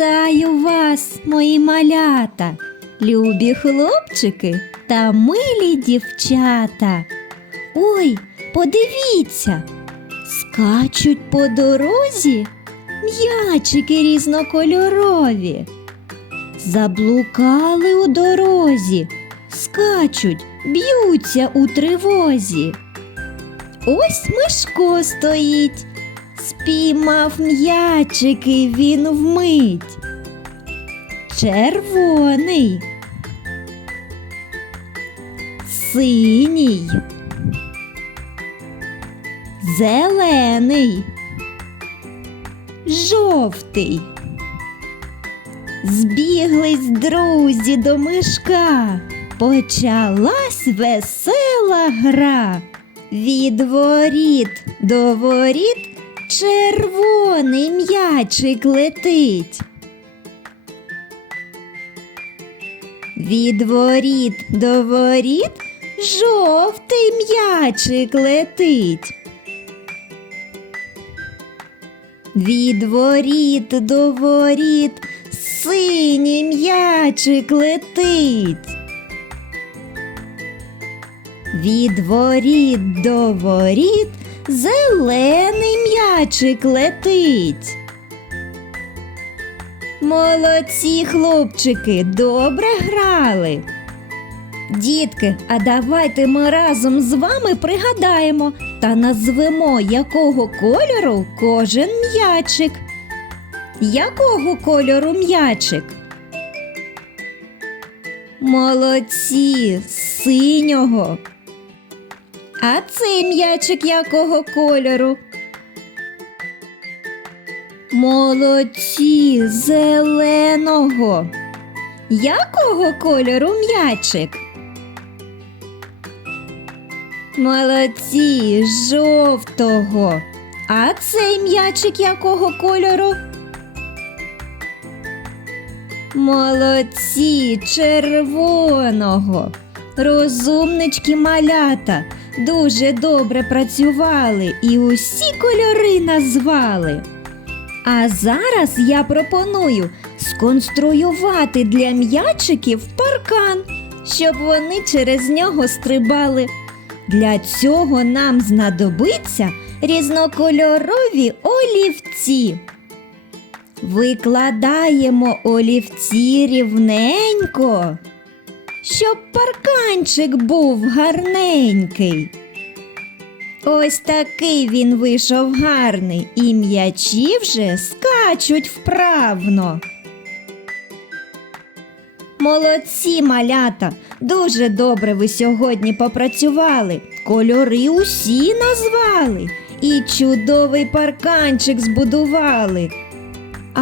Вітаю вас, мої малята, любі хлопчики та милі дівчата. Ой, подивіться, скачуть по дорозі м'ячики різнокольорові. Заблукали у дорозі, скачуть, б'ються у тривозі. Ось Мишко стоїть, спіймав м'ячики він вмить. Червоний, синій, зелений, жовтий. Збіглись друзі до мишка, почалась весела гра. Від воріт до воріт червоний м'ячик летить. Від воріт до воріт жовтий м'ячик летить. Від воріт до воріт синій м'ячик летить. Від воріт до воріт зелений м'ячик летить. Молодці хлопчики, добре грали. Дітки, а давайте ми разом з вами пригадаємо та назвемо, якого кольору кожен м'ячик. Якого кольору м'ячик? Молодці, синього. А цей м'ячик якого кольору? Молодці, зеленого. Якого кольору м'ячик? Молодці, жовтого. А цей м'ячик якого кольору? Молодці, червоного. Розумнички малята дуже добре працювали і усі кольори назвали. А зараз я пропоную сконструювати для м'ячиків паркан, щоб вони через нього стрибали. Для цього нам знадобиться різнокольорові олівці. Викладаємо олівці рівненько, щоб парканчик був гарненький. Ось такий він вийшов гарний, і м'ячі вже скачуть вправно. Молодці малята, дуже добре ви сьогодні попрацювали. Кольори усі назвали і чудовий парканчик збудували.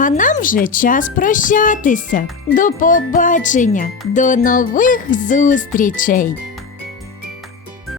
А нам вже час прощатися. До побачення, до нових зустрічей!